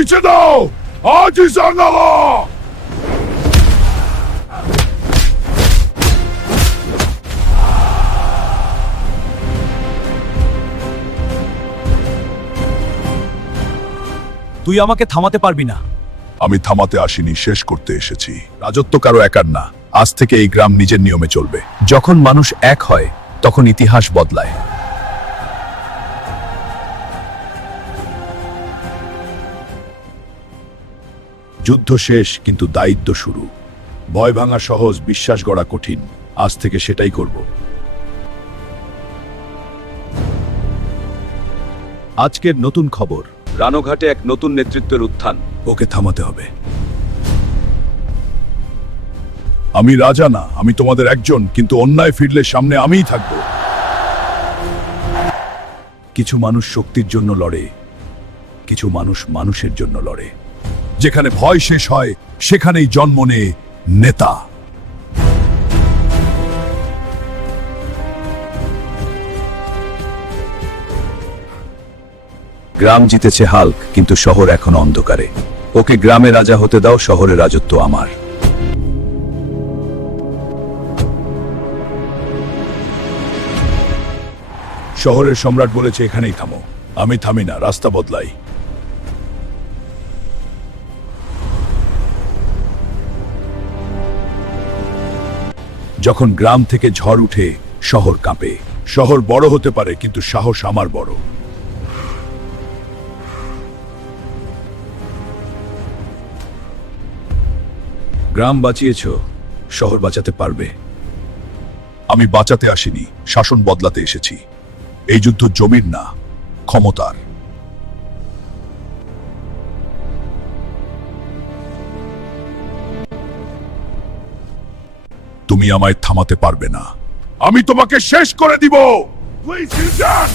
পিছে দাও, আজই জানালা। তুই আমাকে থামাতে পারবি না। আমি থামাতে আসিনি, শেষ করতে এসেছি। রাজত্ব কারো একার না, আজ থেকে এই গ্রাম নিজের নিয়মে চলবে। যখন মানুষ এক হয় তখন ইতিহাস বদলায়। যুদ্ধ শেষ, কিন্তু দায়িত্ব শুরু। ভয় ভাঙা সহজ, বিশ্বাস গড়া কঠিন। আজ থেকে সেটাই করব। আজকের নতুন খবর, রানোঘাটে এক নতুন নেতৃত্বের উত্থান। ওকে থামাতে হবে। আমি রাজা না, আমি তোমাদের একজন, কিন্তু অন্যায় ফিরলে সামনে আমিই থাকব। কিছু মানুষ শক্তির জন্য লড়ে, কিছু মানুষ মানুষের জন্য লড়ে। যেখানে ভয় শেষ হয় সেখানেই জন্ম নেয় নেতা। গ্রাম জিতেছে হাল্ক, কিন্তু শহর এখনো অন্ধকারে। ওকে গ্রামে রাজা হতে দাও, শহরের রাজত্ব আমার। শহরের সম্রাট বলেছে এখানেই থামো। আমি থামি না, রাস্তা বদলাই। যখন গ্রাম থেকে ঝড় উঠে শহর কাঁপে। শহর বড় হতে পারে, কিন্তু সাহস আমার বড়। গ্রাম বাঁচিয়েছ, শহর বাঁচাতে পারবে? আমি বাঁচাতে আসিনি, শাসন বদলাতে এসেছি। এই যুদ্ধ জমির না, ক্ষমতার। তুমি আমায় থামাতে পারবে না। আমি তোমাকে শেষ করে দিব। Please, sit down.